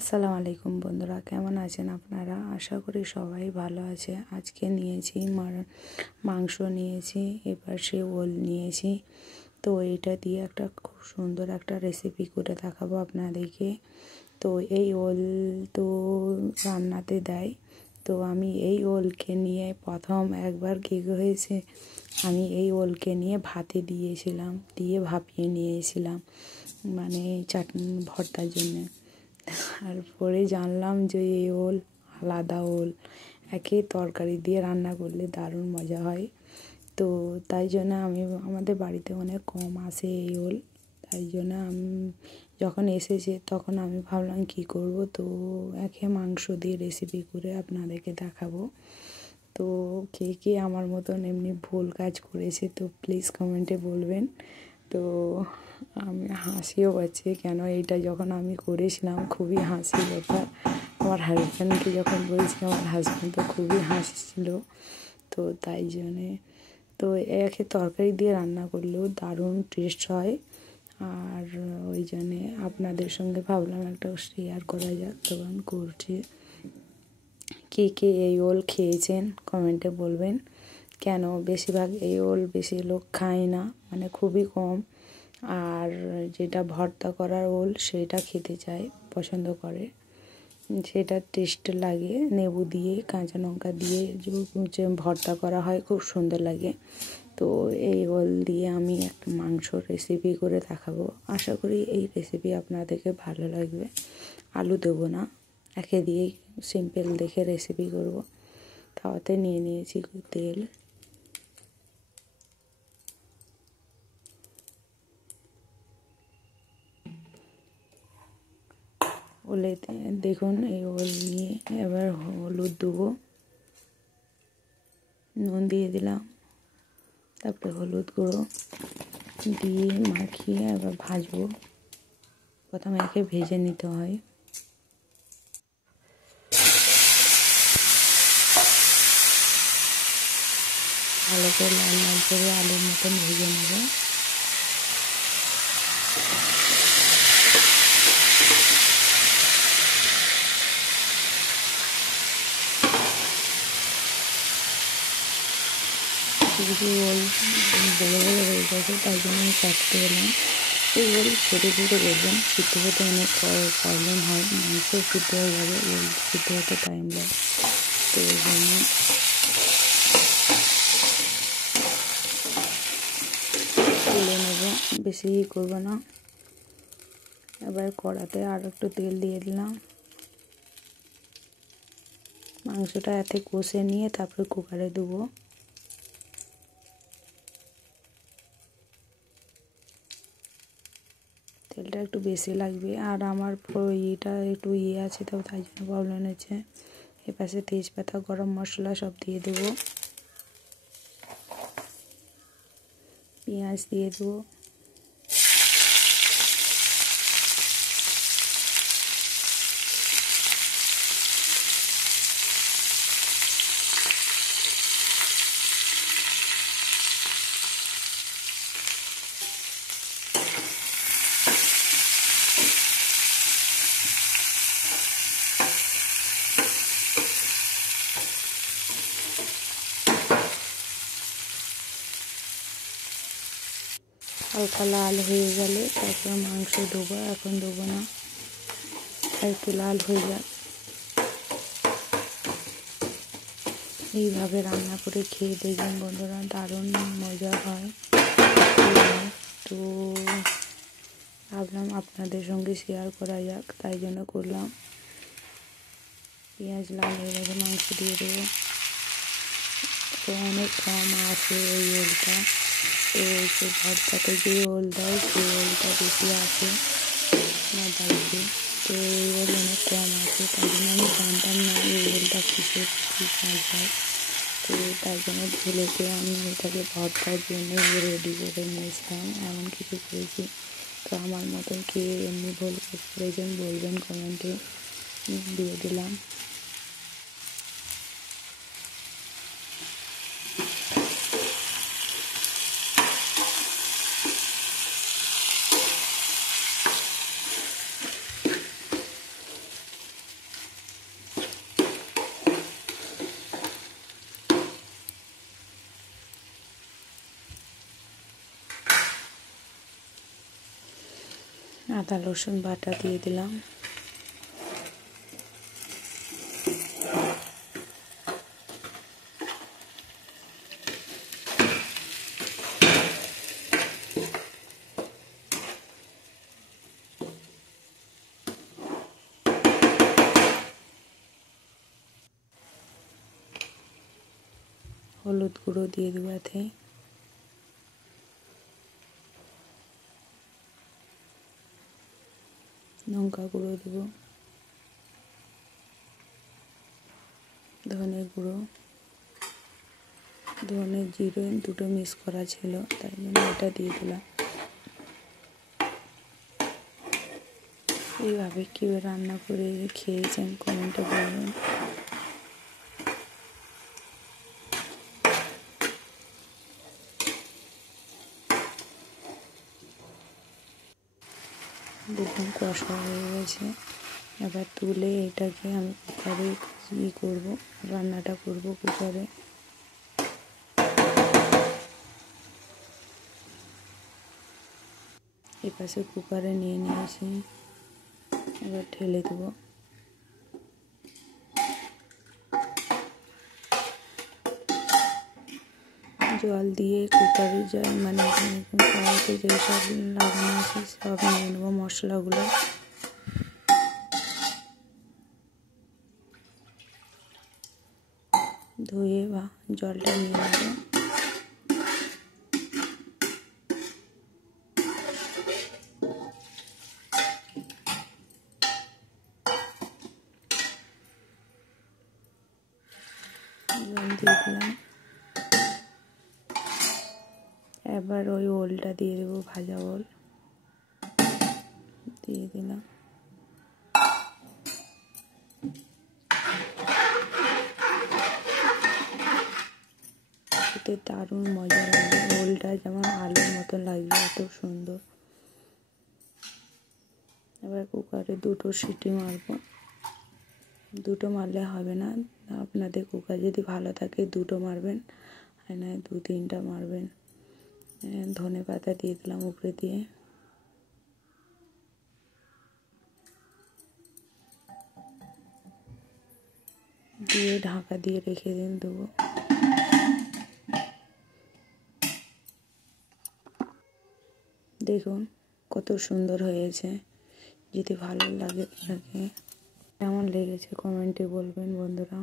আসসালামু আলাইকুম বন্ধুরা, কেমন আছেন আপনারা? আশা করি সবাই ভালো আছে। আজকে নিয়েছি মাংস নিয়েছি, এপাশে ওল নিয়েছি। তো এটা দিয়ে একটা খুব সুন্দর একটা রেসিপি করে দেখাবো আপনাদেরকে। তো এই ওল তো রান্নাতে দেয়। তো আমি এই ওলকে নিয়ে প্রথম একবার কী হয়েছে, আমি এই ওলকে নিয়ে ভাতে দিয়েছিলাম, দিয়ে ভাপিয়ে নিয়েছিলাম, মানে চাটনি ভর্তার জন্যে। তারপরে জানলাম যে এই ওল আলাদা ওল, একে তরকারি দিয়ে রান্না করলে দারুণ মজা হয়। তো তাই জন্য আমাদের বাড়িতে অনেক কম আসে এই ওল। তাই জন্য আমি যখন এসেছে তখন আমি ভাবলাম কী করব, তো একে মাংস দিয়ে রেসিপি করে আপনাদেরকে দেখাবো। তো কে কে আমার মতন এমনি ভুল কাজ করেছে তো প্লিজ কমেন্টে বলবেন। তো আমি হাসিও পাচ্ছে, কেন এইটা যখন আমি করেছিলাম খুবই হাসির ব্যাপার। আমার হাজব্যান্ডকে যখন বলছি, আমার হাজব্যান্ড তো খুবই হাসছিল। তো তাই জন্যে তো একে তরকারি দিয়ে রান্না করলেও দারুণ টেস্ট হয়। আর ওই জন্যে আপনাদের সঙ্গে ভাবলাম একটা শেয়ার করা যাক, তখন করছি। কে কে এই ওল খেয়েছেন কমেন্টে বলবেন। কেন বেশিরভাগ এই ওল বেশি লোক খায় না, মানে খুবই কম। আর যেটা ভর্তা করার ওল সেটা খেতে চায়, পছন্দ করে, সেটা টেস্ট লাগে। লেবু দিয়ে কাঁচা লঙ্কা দিয়ে যে ভর্তা করা হয় খুব সুন্দর লাগে। তো এই ওল দিয়ে আমি একটা মাংসর রেসিপি করে দেখাবো। আশা করি এই রেসিপি আপনাদেরকে ভালো লাগবে। আলু দেবো না, একে দিয়েই সিম্পল দেখে রেসিপি করব। তাওয়াতে নিয়ে নিয়েছি তেল, ওলেতে দেখুন এই ওল নিয়ে এবার হলুদ দেবো, নুন দিয়ে দিলাম, তারপরে হলুদ গুঁড়ো দিয়ে মাখিয়ে এবার ভাজবো। প্রথমে একে ভেজে নিতে হয়। ভালো করে লাল লাল করে আলুর মতন ভেজে নেব। কিছু ওল বড়ো বড়ো হয়ে গেছে, তাই জন্য আমি কাটতে এলাম। এই ওল ছোটো ছোটো করবেন, সিদ্ধ হতে অনেক প্রবলেম হয়। মাংস সিদ্ধ হয়ে যাবে, ওল সিদ্ধ হতে টাইম লাগে। তো ওই জন্য তুলে নেব, বেশি করবো না। এবার কড়াতে আর একটু তেল দিয়ে দিলাম। মাংসটা এতে কষে নিয়ে তারপরে কুকারে দেবো। তেলটা একটু বেশি লাগবে, আর আমার ইয়েটা একটু আছে, তো তাই জন্য প্রবলেম হচ্ছে। এপাশে তেজপাতা, গরম মশলা সব দিয়ে দেবো, পেঁয়াজ দিয়ে দেবো, হালকা লাল হয়ে গেলে তারপর মাংস দেবো। এখন দেবো না, একটু লাল হয়ে যাক। এইভাবে রান্না করে খেয়ে দেখবেন বন্ধুরা, দারুণ মজা হয়। তো ভাবলাম আপনাদের সঙ্গে শেয়ার করা যাক, তাই জন্য করলাম। পেঁয়াজ লাল হয়ে গেছে, মাংস দিয়ে দেবো। তো অনেক কম আসে এই ওলটা, তো সেই ভর্তাতে যে ওল দেয় সেই ওলটা বেশি আসে আমার বাড়িতে। তো এই ওল অনেক কম আসে, তাই জন্য আমি জানতাম না এই ওলটা কিসের কী কাজ হয়। তো তাই জন্য ভুলেতে আমি এটাকে ভর্তার জন্য রেডি করে নিয়েছিলাম, এমন কিছু করেছি। তো আমার মতন কে এমনি ভুল কাজ করেছেন বলবেন কমেন্টে, দিয়ে দিলাম। আদা রসুন বাটা দিয়ে দিলাম। হলুদ গুঁড়ো দিয়ে দেবো এতে। লঙ্কা গুঁড়ো দেবো, ধনে গুঁড়ো, ধনে জিরে দুটো মিক্স করা ছিল তাই জন্য এটা দিয়ে দিলাম। এইভাবে কেউ রান্না করে খেয়েছেন কমেন্টে বলবেন। দেখুন কষা হয়ে গেছে। এবার তুলে এটাকে আমি কুকারে করবো, রান্নাটা করব কুকারে। এপাশে কুকারে নিয়ে নিয়েছি, এবার ঢেলে দেবো। জল দিয়ে কুকারে মানে কড়াইতে যেসব লাগানো আছে সব নিয়ে নেবো মশলাগুলো। ধুয়ে বা জলটা নিয়ে নেবো। জল দিয়ে দিলাম। এবার ওই ওলটা দিয়ে দেবো, ভাজা ওল দিয়ে দিলাম। এতে দারুণ মজা লাগবে, ওলটা যেমন আলুর মতন লাগবে, এত সুন্দর। এবার কুকারে দুটো সিটি মারবো। দুটো মারলে হবে না, আপনাদের কুকার যদি ভালো থাকে দুটো মারবেন, আর না 2-3টা মারবেন। ধনে পাতা দিয়ে দিলাম উপরে দিয়ে। দিয়ে ঢাকা দিয়ে রেখে দেবো। দেখুন কত সুন্দর হয়েছে। যদি ভালো লাগে কেমন লেগেছে কমেন্টে বলবেন বন্ধুরা।